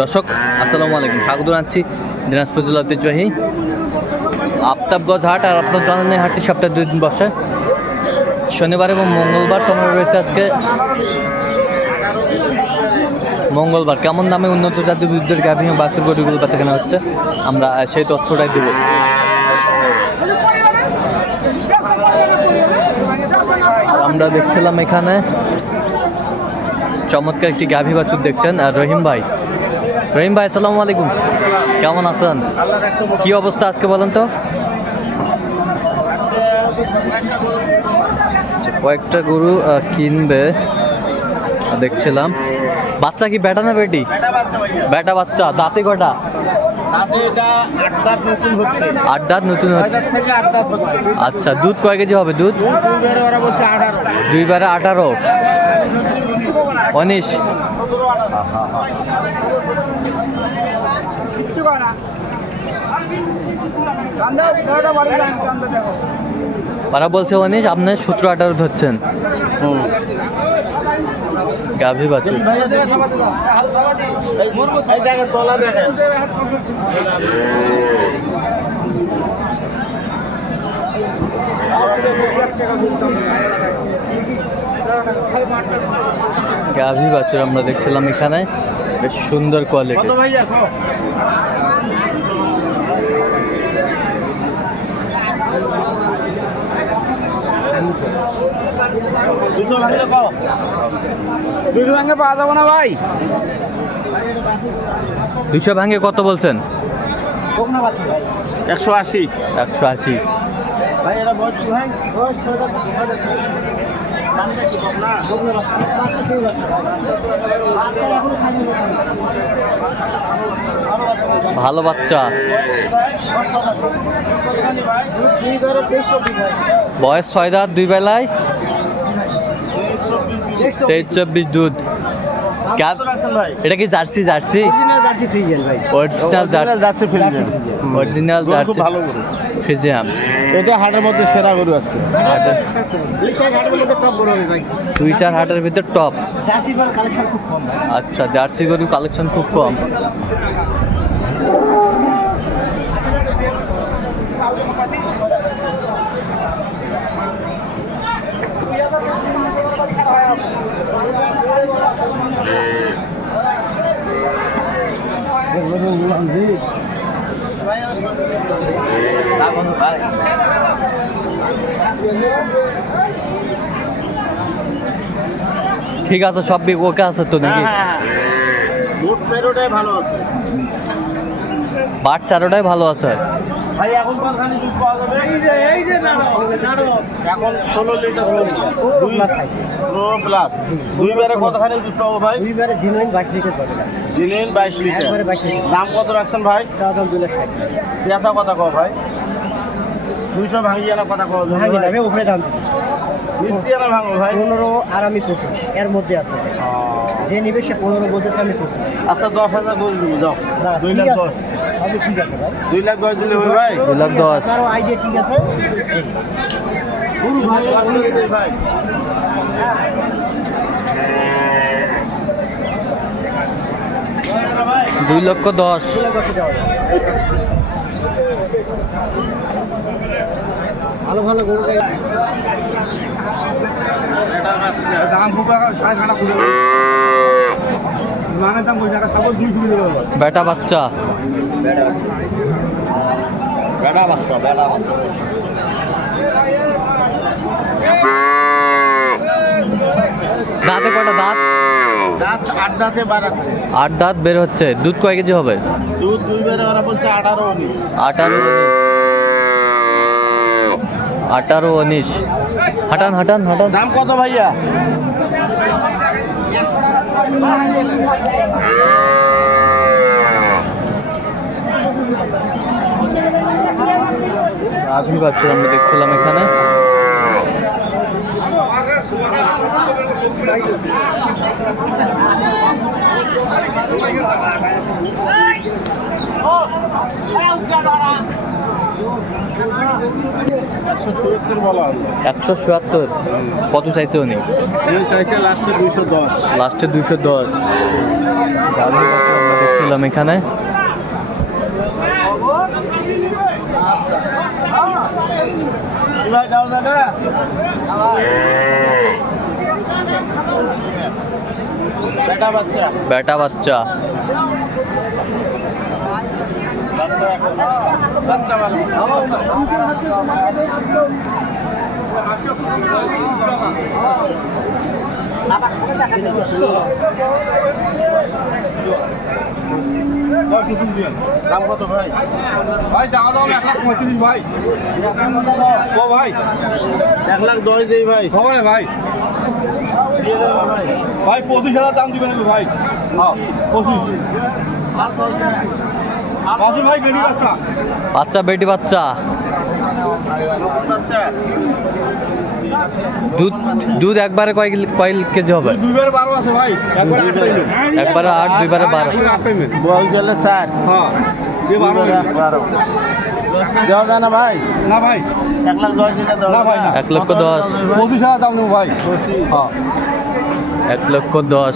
দর্শক আসসালামু আলাইকুম, স্বাগত জানাচ্ছি দিনাজপুর জেলা ঐতিহ্যবাহী আফতাবগঞ্জ হাট। আর আপনার জানেন এই হাটটি সপ্তাহে 2 দিন বসে, শনিবার এবং মঙ্গলবার। তোমরা রয়েছে আজকে মঙ্গলবার। কেমন দামে উন্নত জাতীয় বিদ্যুতের গাভী ও বাছুর গরুগুলো বেচা কেনা হচ্ছে, আমরা সেই তথ্যটাই দেব। আমরা দেখছিলাম এখানে চমৎকার একটি গাভী বাছুর দেখছেন। আর রহিম ভাই আসসালামু আলাইকুম, কেমন আছেন? কি অবস্থা আজকে বলেন তো? কয়েকটা গরু কিনবে দেখছিলাম। বাচ্চা কি বেটা না বেটি? বেটা বাচ্চা। দাঁতে কটা? 8 দাঁত নতুন হচ্ছে। আচ্ছা, দুধ কয় কেজি হবে? দুধ 2 বারে 18 19। ওরা বলছে 19, আপনি 17-18 ধরছেন। গাভী বাছুর গাভী বাছুর আমরা দেখছিলাম এখানে, বেশ সুন্দর কোয়ালিটি। দুশো ভাঙে পাওয়া যাবো না ভাই? 200 ভাঙে কত বলছেন? 180। 180। ভাই এরা বয়স কি ভাই? ভালো বাচ্চা, বয়স 6 দাঁত, 2 বেলায় 23-24 দুধ। এটা কি জার্সি? Original jersey ফ্রিজিয়াম। এটা হাটের মধ্যে সেরা গরু আজকে। 2-4 হাটের ভিতর টপ। আচ্ছা, জার্সি গরু কালেকশন খুব কম। ঠিক আছে, সব ওকে আছে তো নাকি? বাট চারোটাই ভালো আছে ভাই। এখন কতখানি দুধ পাওয়া যাবে? এখন 16 লিটার 16 প্লাস। 2 বারে কতখানি দুধ পাবো ভাই? 2 বারে জিনুইন 22 লিটার পাবে। Genuine 22 litre. একবারে 22 লিটার। দাম কত রাখছেন ভাই? 260। পেঁচা কথা কও ভাই? 200 ভাঙিয়ে না কথা কও? ভাঙি না, উপরে দাম মিষ্টি না ভাঙো ভাই? 15 আর আমি 25 এর মধ্যে আছে। যে নিবে সে 15 বলতেছে, আমি 25। আচ্ছা 10,000 দোষ দিব, দাও। 2 লাখ 10। আমি ঠিক আছে ভাই। 2 লাখ 10 দিলে হবে ভাই? 2 লাখ 10। আপনারও আইডিয়া ঠিক আছে। গরু ভালো লাগে ভাই। দুই লক্ষ 10। ভালো ভালো গরু দাম খুব মানে দাম বলছে খাবার 2 কিলো বেটা বাচ্চা। দাঁতে কটা দাঁত? দাঁত 8 দাঁতে 12। 8 দাঁত বের হচ্ছে। দুধ কয় কেজি হবে? দুধ 2 বারে ওরা বলছে 18 19। 18 19। হাটান। দাম কত ভাইয়া? গাভী বাছুর আমরা দেখছিলাম এখানে। একশো 177। কত চাইছে উনি? চাইছে লাস্টে 210। লাস্টে 210। গাভী বাছুর আমরা দেখছিলাম এখানে। ভাই দাও দাদা বেটা বাচ্চা বেটা বাচ্চা বাচ্চা ভালো দাম কত ভাই? ভাই দাও দাও 1,35,000 ভাই। ও ভাই 1,10,000 দেই ভাই। খবর ভাই দিয়ে দেবো ভাই। ভাই 25,000 দাম দিবেন ভাই। হ্যাঁ 25। বাবু ভাই বেটি বাচ্চা বাচ্চা বেটি বাচ্চা নতুন বাচ্চা দুধ দুধ একবারে কয় কেজি হবে? 2/12 আছে ভাই। একবার 8 পেমেন্ট। একবারে 8 দুইবারে 12 8 পেমেন্ট। বয়স গেলে 4 হ্যাঁ দিয়ে 12 দেওয়া যায় না ভাই? না ভাই 1,10,000 দিলে দেওয়া না ভাই, না। 1,10,000 25,000 দাম নেব ভাই। হ্যাঁ 1,10,000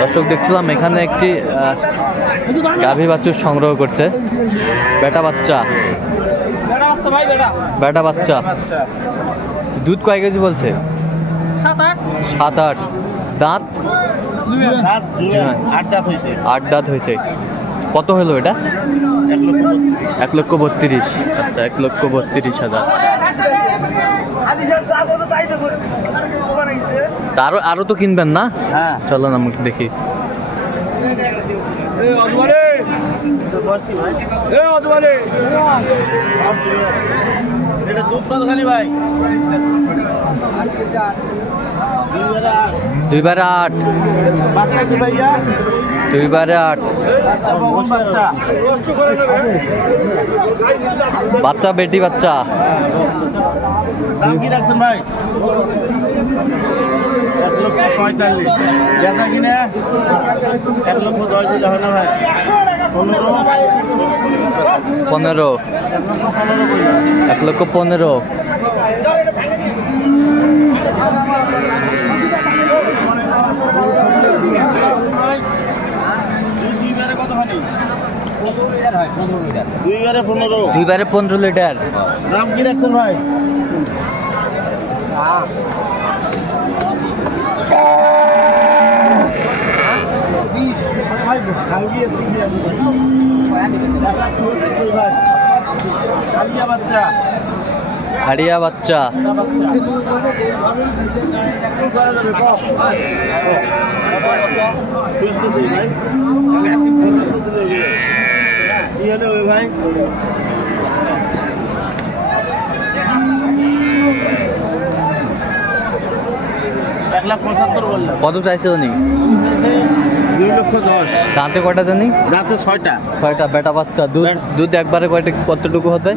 দর্শক দেখছিলাম এখানে একটি গাভী বাছুর সংগ্রহ করছে বেটা বাচ্চা বেটা বাচ্চা আচ্ছা দুধ কয় কেজি বলছে? 7-8 দাঁত দাঁত দুই, 8 দাঁত হয়েছে 8 দাঁত হয়েছে। কত হলো এটা? 1,32,000। আচ্ছা 1,32,000। আরো তো কিনবেন না? হ্যাঁ চলো না মুখ দেখি। এটা দুধ কত খালি ভাই? 2/8 বাচ্চা কি ভাইয়া? 2/8 বাচ্চা কখন বাচ্চা? বাচ্চা বেটি বাচ্চা দাম কি রাখছেন ভাই? 1,45,000 বেচা কিনে 1,10,000 দিলে হয় না ভাই? 15 1,15,000 দুইবারে 15 2/15 লিটার দাম কি রাখছেন ভাই? হাড়িয়া বাচ্চা ভাই 1,75,000 বললাম। কত চাইছে উনি? 2,10,000 দাঁতে কটা জানি? রাতে 6টা 6টা বেটা বাচ্চা দুধ দুধ একবারে কতটুকু হবে?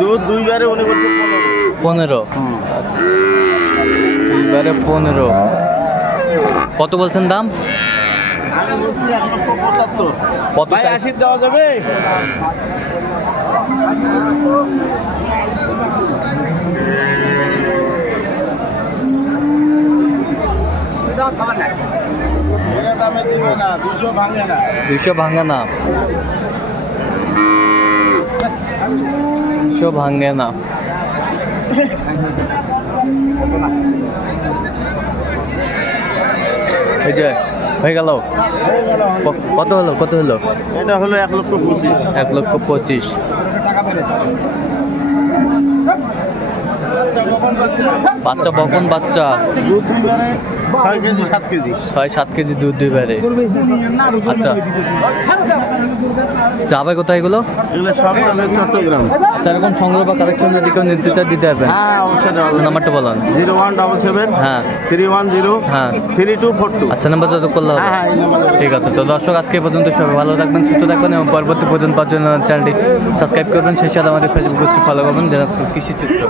দুধ দুইবারে উনি বলছে 15 15 2/15 কত বলছেন দাম? আমি বলছি 1,75,000 কত ভাই চাই- 80 দেওয়া যাবে? এটা দামে দিবে না 200 ভাঙে না 200 ভাঙে না 200 ভাঙে না এই যে হয়ে গেল হয়ে গেল। কত হলো এটা হলো 1,25,000 1,25,000 আচ্ছা কখন বাচ্চা বাচ্চা বকন বাচ্চা দুধ দুইবারে 6 কেজি 7 কেজি 6-7 কেজি দুধ দুইবারে আচ্ছা যাবে কোথায় এগুলো? এগুলো সব যাবে চট্টগ্রাম আচ্ছা এরকম সংগ্রহ বা কালেকশন যদি কেউ নিতে চায় দিতে পারবেন? হ্যাঁ অবশ্যই দেওয়া আচ্ছা যাবে। নাম্বারটা বলুন। 0177 হ্যাঁ 310 হ্যাঁ 3242 আচ্ছা নাম্বার যত করলে হবে। হ্যাঁ হ্যাঁ এই নাম্বারে ঠিক আছে তো দর্শক আজকে এই পর্যন্ত সবাই ভালো থাকবেন সুস্থ থাকবেন এবং পরবর্তী পর্যন্ত পাওয়ার জন্য চ্যানেলটি সাবস্ক্রাইব করবেন সেই সাথে আমাদের ফেসবুক পেজটি ফলো করবেন দিনাজপুর কৃষি চিত্র।